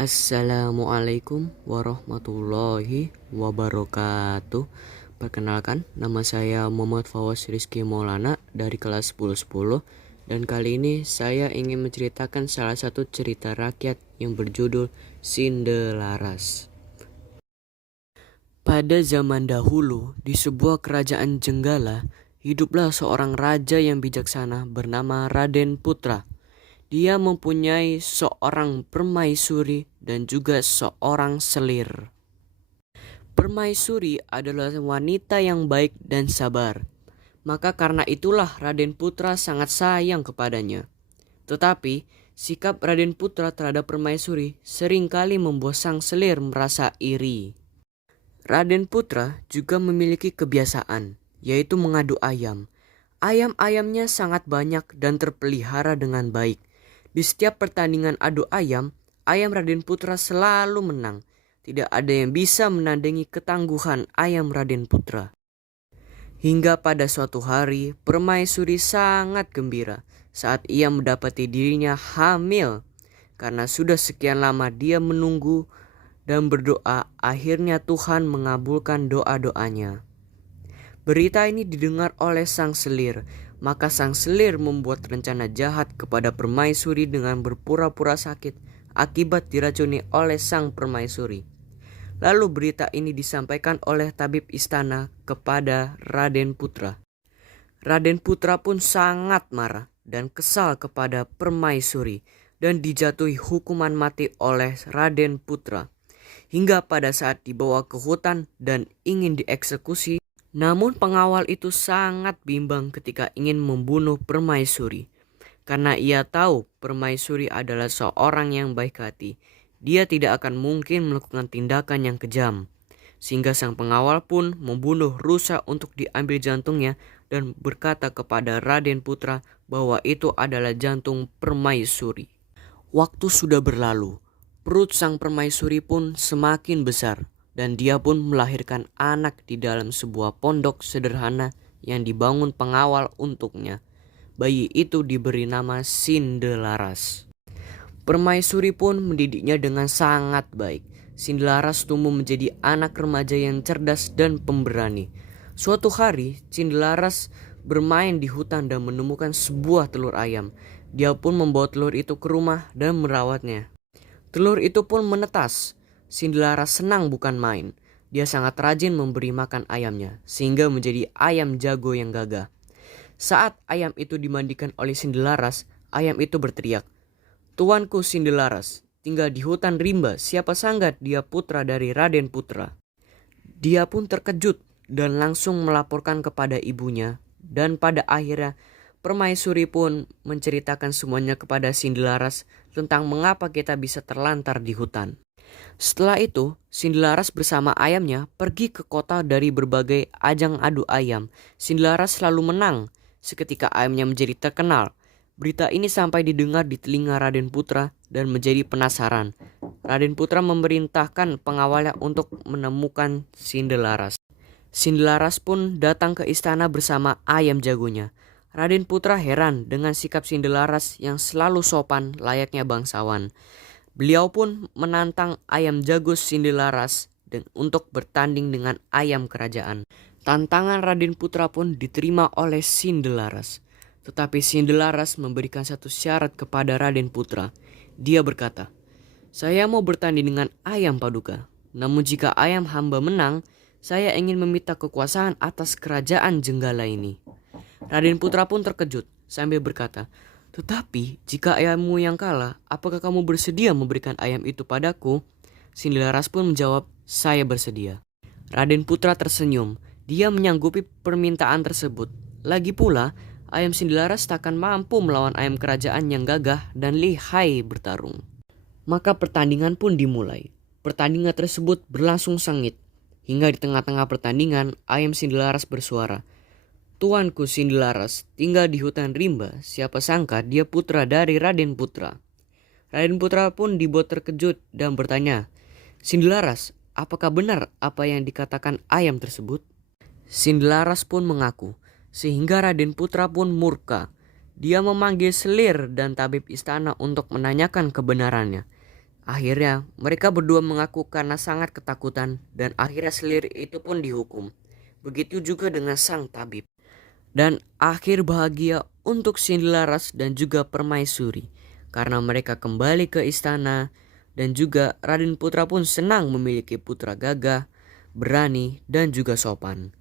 Assalamualaikum warahmatullahi wabarakatuh. Perkenalkan, nama saya Muhammad Fawaz Rizky Maulana dari kelas 1010. Dan kali ini saya ingin menceritakan salah satu cerita rakyat yang berjudul Sindelaras. Pada zaman dahulu, di sebuah kerajaan Jenggala, hiduplah seorang raja yang bijaksana bernama Raden Putra. Dia mempunyai seorang permaisuri dan juga seorang selir. Permaisuri adalah wanita yang baik dan sabar. Maka karena itulah Raden Putra sangat sayang kepadanya. Tetapi sikap Raden Putra terhadap permaisuri seringkali membuat sang selir merasa iri. Raden Putra juga memiliki kebiasaan, yaitu mengadu ayam. Ayam-ayamnya sangat banyak dan terpelihara dengan baik. Di setiap pertandingan adu ayam, ayam Raden Putra selalu menang. Tidak ada yang bisa menandingi ketangguhan ayam Raden Putra. Hingga pada suatu hari, permaisuri sangat gembira saat ia mendapati dirinya hamil. Karena sudah sekian lama dia menunggu dan berdoa, akhirnya Tuhan mengabulkan doa-doanya. Berita ini didengar oleh sang selir. Maka sang selir membuat rencana jahat kepada permaisuri dengan berpura-pura sakit akibat diracuni oleh sang permaisuri. Lalu berita ini disampaikan oleh tabib istana kepada Raden Putra. Raden Putra pun sangat marah dan kesal kepada permaisuri dan dijatuhi hukuman mati oleh Raden Putra. Hingga pada saat dibawa ke hutan dan ingin dieksekusi, namun pengawal itu sangat bimbang ketika ingin membunuh permaisuri. Karena ia tahu permaisuri adalah seorang yang baik hati. Dia tidak akan mungkin melakukan tindakan yang kejam. Sehingga sang pengawal pun membunuh rusa untuk diambil jantungnya dan berkata kepada Raden Putra bahwa itu adalah jantung permaisuri. Waktu sudah berlalu. Perut sang permaisuri pun semakin besar. Dan dia pun melahirkan anak di dalam sebuah pondok sederhana yang dibangun pengawal untuknya. Bayi itu diberi nama Sindelaras. Permaisuri pun mendidiknya dengan sangat baik. Sindelaras tumbuh menjadi anak remaja yang cerdas dan pemberani. Suatu hari, Sindelaras bermain di hutan dan menemukan sebuah telur ayam. Dia pun membawa telur itu ke rumah dan merawatnya. Telur itu pun menetas. Sindelaras senang bukan main. Dia sangat rajin memberi makan ayamnya, sehingga menjadi ayam jago yang gagah. Saat ayam itu dimandikan oleh Sindelaras, ayam itu berteriak, "Tuanku Sindelaras, tinggal di hutan rimba, siapa sangka dia putra dari Raden Putra." Dia pun terkejut dan langsung melaporkan kepada ibunya. Dan pada akhirnya, permaisuri pun menceritakan semuanya kepada Sindelaras tentang mengapa kita bisa terlantar di hutan. Setelah itu, Sindelaras bersama ayamnya pergi ke kota dari berbagai ajang adu ayam. Sindelaras selalu menang. Seketika ayamnya menjadi terkenal. Berita ini sampai didengar di telinga Raden Putra dan menjadi penasaran. Raden Putra memerintahkan pengawalnya untuk menemukan Sindelaras. Sindelaras pun datang ke istana bersama ayam jagonya. Raden Putra heran dengan sikap Sindelaras yang selalu sopan layaknya bangsawan. Beliau pun menantang ayam jago Sindelaras untuk bertanding dengan ayam kerajaan. Tantangan Raden Putra pun diterima oleh Sindelaras. Tetapi Sindelaras memberikan satu syarat kepada Raden Putra. Dia berkata, "Saya mau bertanding dengan ayam paduka. Namun jika ayam hamba menang, saya ingin meminta kekuasaan atas kerajaan Jenggala ini." Raden Putra pun terkejut sambil berkata, "Tetapi jika ayammu yang kalah, apakah kamu bersedia memberikan ayam itu padaku?" Sindelaras pun menjawab, "Saya bersedia." Raden Putra tersenyum. Dia menyanggupi permintaan tersebut. Lagi pula, ayam Sindelaras takkan mampu melawan ayam kerajaan yang gagah dan lihai bertarung. Maka pertandingan pun dimulai. Pertandingan tersebut berlangsung sengit. Hingga di tengah-tengah pertandingan, ayam Sindelaras bersuara, "Tuanku Sindelaras tinggal di hutan rimba, siapa sangka dia putra dari Raden Putra." Raden Putra pun dibuat terkejut dan bertanya, "Sindelaras, apakah benar apa yang dikatakan ayam tersebut?" Sindelaras pun mengaku, sehingga Raden Putra pun murka. Dia memanggil selir dan tabib istana untuk menanyakan kebenarannya. Akhirnya mereka berdua mengaku karena sangat ketakutan dan akhirnya selir itu pun dihukum. Begitu juga dengan sang tabib. Dan akhir bahagia untuk Sindelaras dan juga Permaisuri karena mereka kembali ke istana dan juga Raden Putra pun senang memiliki putra gagah, berani dan juga sopan.